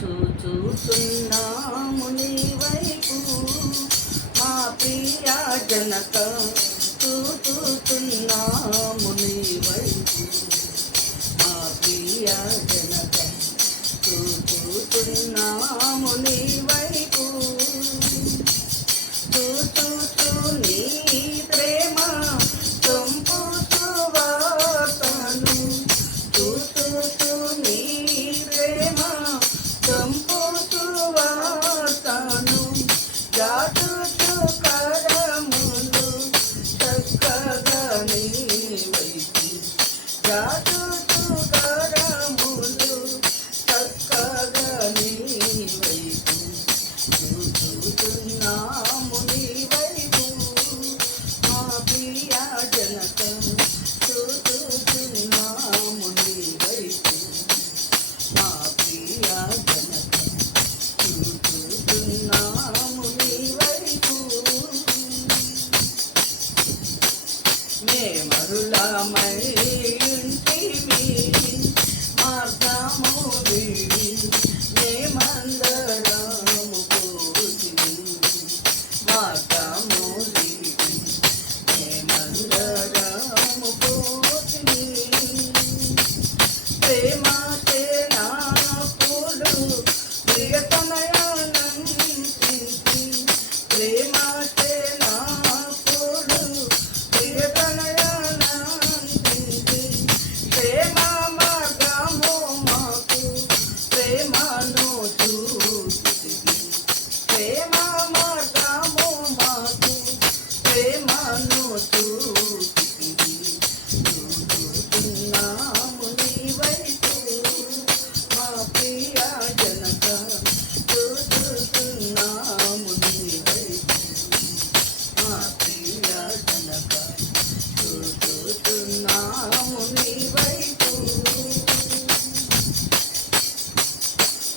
చూచుతున్నాము నీ వైపు మా ప్రియ జనక చూచుతున్నాము నీ వైపు మా ప్రియ జనక చూచుతున్నాము నీ వైపు చూచు నీ ప్రేమ చంపు సువార్తను చూచు నీ ప్రేమ చంపు సువార్తను జాతుచు కరములు చక్కగా నీ వైపు జాతుచు కరములు చక్కగా నీ వైపు చూచుతున్నాము నీ వైపు మా ప్రియ జనక చూచుతున్నాము నీ వైపు మా ప్రియ జనక చూచుతున్నాము నీ వైపు మే మరులమై ఇంటివి మార్గము వీడి మేమందరము పోతివి మార్గము వీడి మేమందరము పోతివి ప్రేమ చేనాపుడు ప్రియతనయానందించి ప్రేమ చేనాపుడు ప్రియతనయానందించి ప్రేమ మార్గము మాకు ప్రేమను చూపితివి ప్రేమ మార్గము మాకు ప్రేమను చూపితివి చూచుతున్నాము నీ వైపు మా ప్రియ జనక చూచుతున్నాము నీ వైపు మా ప్రియ జనక చూచుతున్నాము నీ వైపు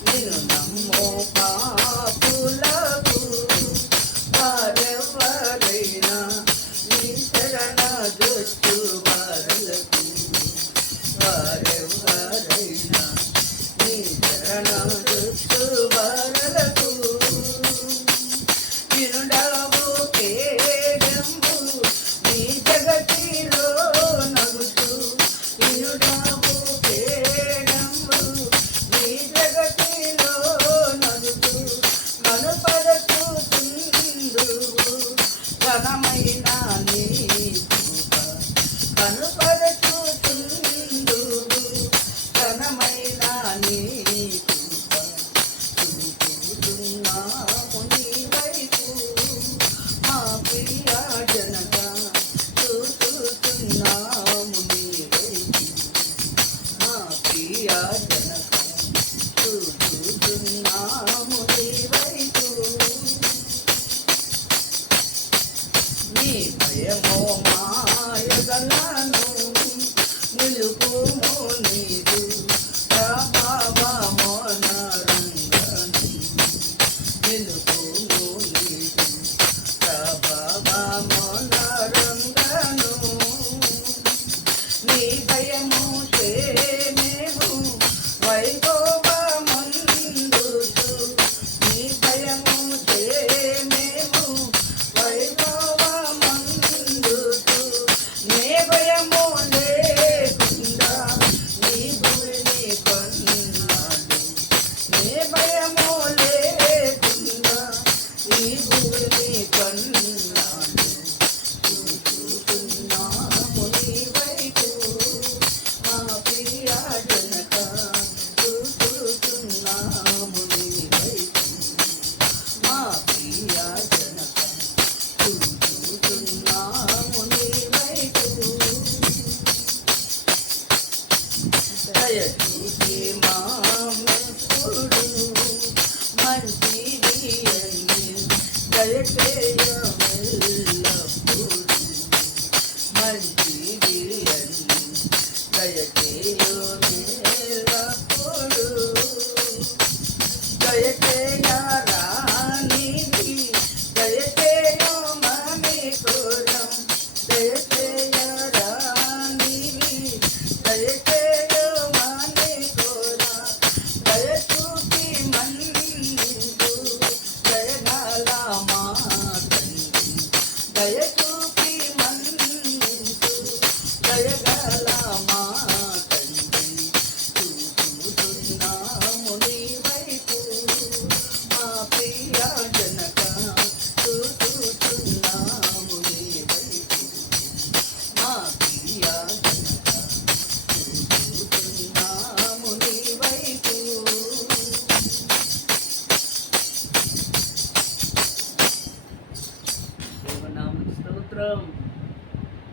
నేను